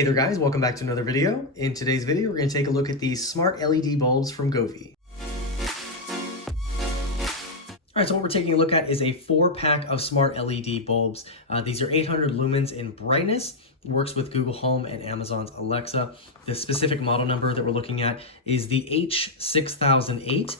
Hey there guys, welcome back to another video. In today's video, we're going to take a look at these smart LED bulbs from Govee. Alright, so what we're taking a look at is a 4-pack of smart LED bulbs. These are 800 lumens in brightness, works with Google Home and Amazon's Alexa. The specific model number that we're looking at is the H6008.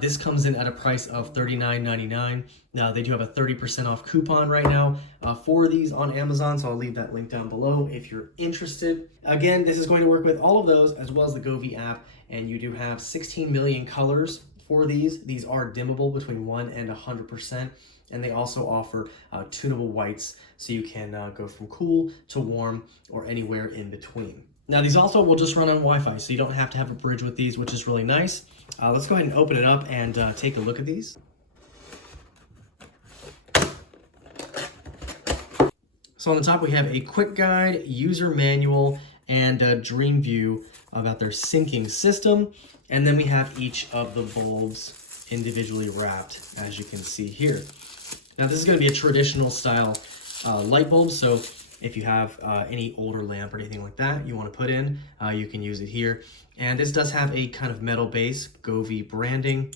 This comes in at a price of $39.99. Now they do have a 30% off coupon right now for these on Amazon, so I'll leave that link down below if you're interested. Again, this is going to work with all of those as well as the Govee app, and you do have 16 million colors for these. These are dimmable between 1 and 100%, and they also offer tunable whites, so you can go from cool to warm or anywhere in between. Now these also will just run on Wi-Fi, so you don't have to have a bridge with these, which is really nice. Let's go ahead and open it up and take a look at these. So on the top we have a quick guide, user manual, and a dream view about their syncing system. And then we have each of the bulbs individually wrapped, as you can see here. Now this is going to be a traditional style light bulb, so if you have any older lamp or anything like that you want to put in, you can use it here. And this does have a kind of metal base, Govee branding,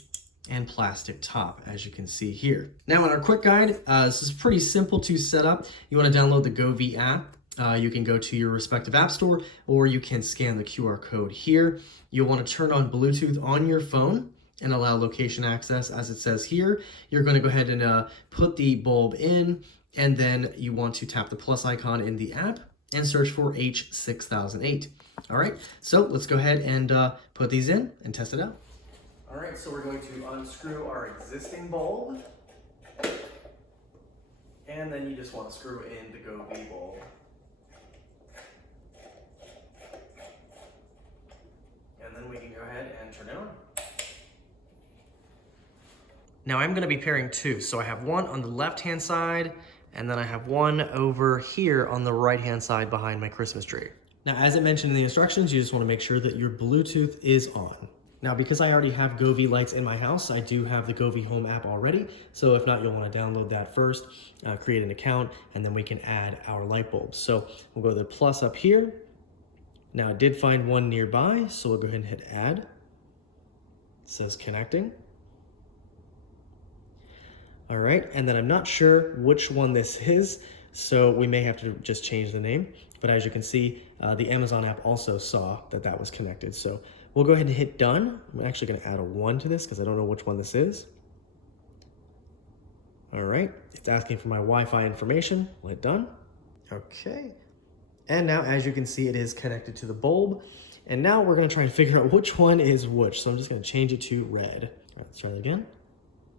and plastic top, as you can see here. Now in our quick guide, this is pretty simple to set up. You want to download the Govee app. You can go to your respective app store, or you can scan the QR code here. You'll want to turn on Bluetooth on your phone and allow location access, as it says here. You're going to go ahead and put the bulb in, and then you want to tap the plus icon in the app and search for H6008. All right, so let's go ahead and put these in and test it out. All right, so we're going to unscrew our existing bulb, and then you just want to screw in the Govee bulb. And then we can go ahead and turn it on. Now I'm going to be pairing two, so I have one on the left-hand side, and then I have one over here on the right-hand side behind my Christmas tree. Now, as I mentioned in the instructions, you just want to make sure that your Bluetooth is on. Now, because I already have Govee lights in my house, I do have the Govee Home app already. So if not, you'll want to download that first, create an account, and then we can add our light bulbs. So we'll go to the plus up here. Now I did find one nearby, so we'll go ahead and hit add. It says connecting. All right, and then I'm not sure which one this is, so we may have to just change the name. But as you can see, the Amazon app also saw that that was connected. So we'll go ahead and hit done. I'm actually gonna add a 1 to this because I don't know which one this is. All right, it's asking for my Wi-Fi information. We'll hit done. Okay, and now as you can see, it is connected to the bulb. And now we're gonna try and figure out which one is which. So I'm just gonna change it to red. All right, let's try that again.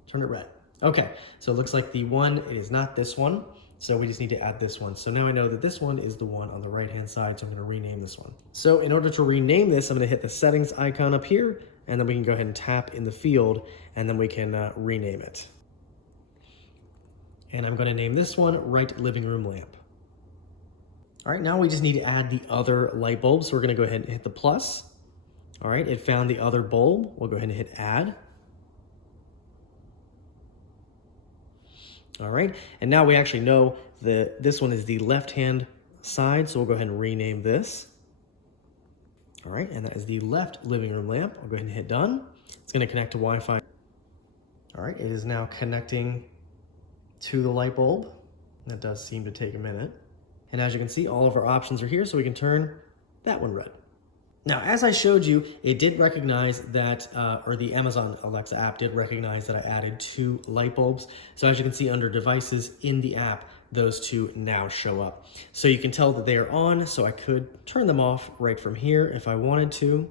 Turn it red. Okay, so it looks like the one is not this one. So we just need to add this one. So now I know that this one is the one on the right-hand side, so I'm gonna rename this one. So in order to rename this, I'm gonna hit the settings icon up here, and then we can go ahead and tap in the field, and then we can rename it. And I'm gonna name this one Right Living Room Lamp. All right, now we just need to add the other light bulb. So we're gonna go ahead and hit the plus. All right, it found the other bulb. We'll go ahead and hit add. All right, and now we actually know that this one is the left-hand side, so we'll go ahead and rename this. All right, and that is the left living room lamp. I'll go ahead and hit done. It's gonna connect to Wi-Fi. All right, it is now connecting to the light bulb. That does seem to take a minute. And as you can see, all of our options are here, so we can turn that one red. Now, as I showed you, it did recognize that, or the Amazon Alexa app did recognize that I added 2 light bulbs. So as you can see under devices in the app, those 2 now show up. So you can tell that they are on, so I could turn them off right from here if I wanted to.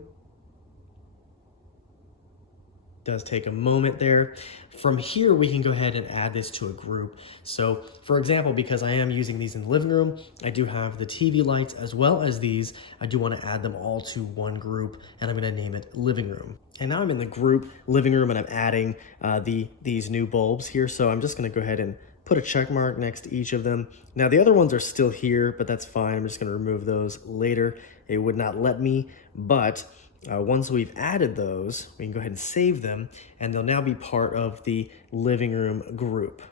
Does take a moment there. From here, we can go ahead and add this to a group. So for example, because I am using these in the living room, I do have the TV lights as well as these. I do want to add them all to one group, and I'm going to name it living room. And now I'm in the group living room, and I'm adding these new bulbs here. So I'm just going to go ahead and put a check mark next to each of them. Now the other ones are still here, but that's fine. I'm just going to remove those later. It would not let me, but once we've added those, we can go ahead and save them, and they'll now be part of the living room group.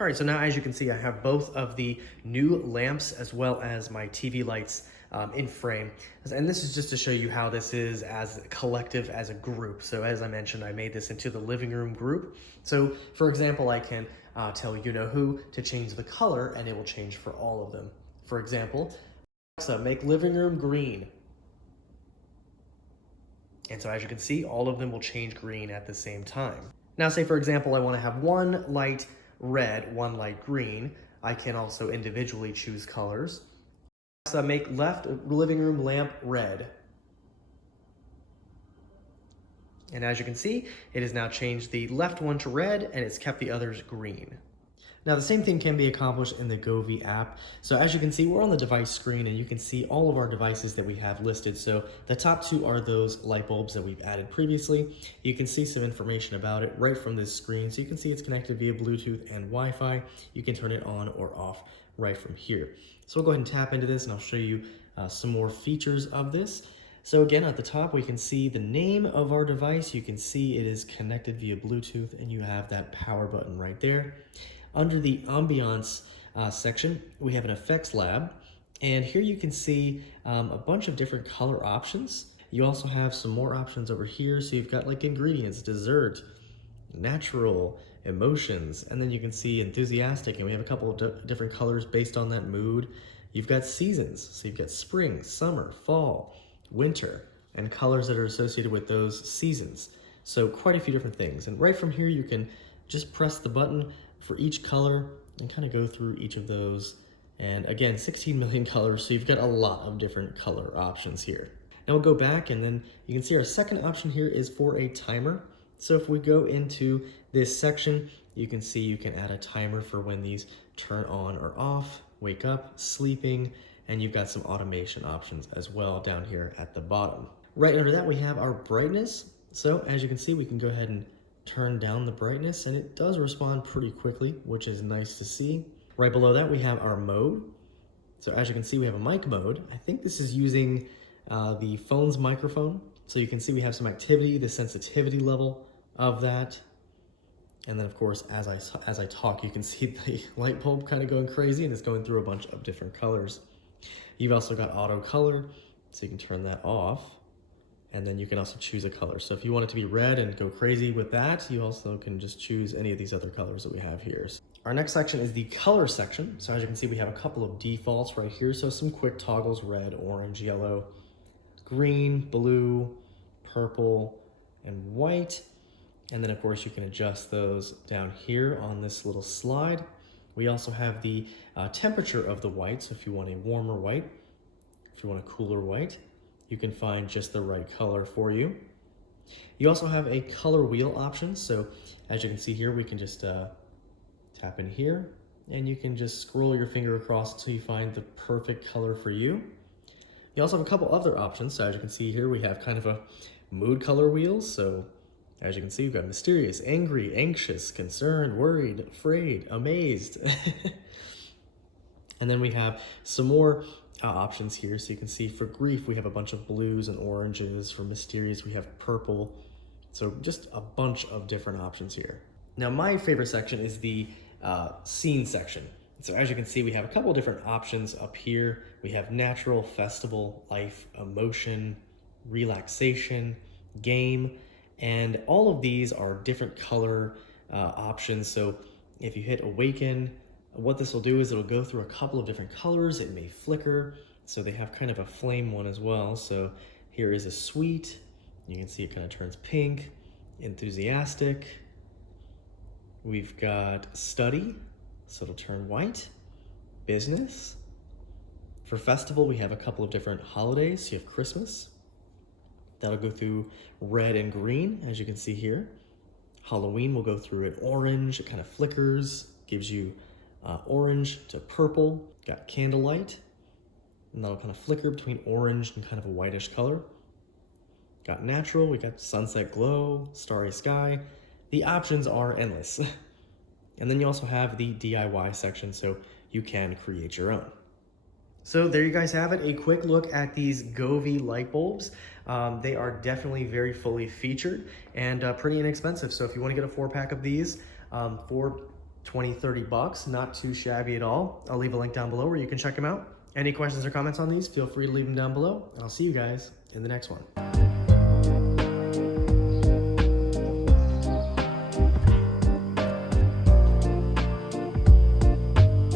All right, so now as you can see, I have both of the new lamps as well as my TV lights in frame. And this is just to show you how this is as collective as a group. So as I mentioned, I made this into the living room group. So for example, I can tell you-know-who to change the color and it will change for all of them. For example, Alexa, make living room green. And so as you can see, all of them will change green at the same time. Now say for example, I want to have one light red, one light green. I can also individually choose colors. So make left living room lamp red. And as you can see, it has now changed the left one to red and it's kept the others green. Now the same thing can be accomplished in the Govee app. So as you can see, we're on the device screen and you can see all of our devices that we have listed. So the top two are those light bulbs that we've added previously. You can see some information about it right from this screen. So you can see it's connected via Bluetooth and Wi-Fi. You can turn it on or off right from here. So we'll go ahead and tap into this and I'll show you some more features of this. So again, at the top, we can see the name of our device. You can see it is connected via Bluetooth and you have that power button right there. Under the ambiance section, we have an effects lab. And here you can see a bunch of different color options. You also have some more options over here. So you've got like ingredients, dessert, natural, emotions, and then you can see enthusiastic, and we have a couple of different colors based on that mood. You've got seasons, so you've got spring, summer, fall, winter, and colors that are associated with those seasons. So quite a few different things. And right from here, you can just press the button for each color and kind of go through each of those. And again, 16 million colors, so you've got a lot of different color options here. Now we'll go back and then you can see our second option here is for a timer. So if we go into this section, you can see you can add a timer for when these turn on or off, wake up, sleeping, and you've got some automation options as well down here at the bottom. Right under that, we have our brightness. So as you can see, we can go ahead and turn down the brightness and it does respond pretty quickly, which is nice to see. Right below that, we have our mode. So as you can see, we have a mic mode. I think this is using the phone's microphone. So you can see we have some activity, the sensitivity level of that. And then of course, as I talk, you can see the light bulb kind of going crazy and it's going through a bunch of different colors. You've also got auto color, so you can turn that off. And then you can also choose a color. So if you want it to be red and go crazy with that, you also can just choose any of these other colors that we have here. Our next section is the color section. So as you can see, we have a couple of defaults right here. So some quick toggles, red, orange, yellow, green, blue, purple, and white. And then of course you can adjust those down here on this little slide. We also have the temperature of the white. So if you want a warmer white, if you want a cooler white, you can find just the right color for you. You also have a color wheel option. So as you can see here, we can just tap in here and you can just scroll your finger across until you find the perfect color for you. You also have a couple other options. So as you can see here, we have kind of a mood color wheel. So as you can see, we've got mysterious, angry, anxious, concerned, worried, afraid, amazed. And then we have some more options here. So you can see for grief, we have a bunch of blues and oranges. For mysterious, we have purple. So just a bunch of different options here. Now my favorite section is the scene section. So as you can see, we have a couple different options up here. We have natural, festival, life, emotion, relaxation, game, and all of these are different color options. So if you hit awaken, what this will do is it'll go through a couple of different colors. It may flicker. So they have kind of a flame one as well. So here is a sweet. You can see it kind of turns pink, enthusiastic. We've got study, so it'll turn white, business. For festival, we have a couple of different holidays. You have Christmas. That'll go through red and green, as you can see here. Halloween will go through an orange. It kind of flickers, gives you orange to purple. Got candlelight, and that'll kind of flicker between orange and kind of a whitish color. Got natural, we got sunset glow, starry sky. The options are endless. And then you also have the DIY section, so you can create your own. So there you guys have it, a quick look at these Govee light bulbs. They are definitely very fully featured and pretty inexpensive. So if you want to get a 4-pack of these for 20, 30 bucks, not too shabby at all. I'll leave a link down below where you can check them out. Any questions or comments on these, feel free to leave them down below. I'll see you guys in the next one.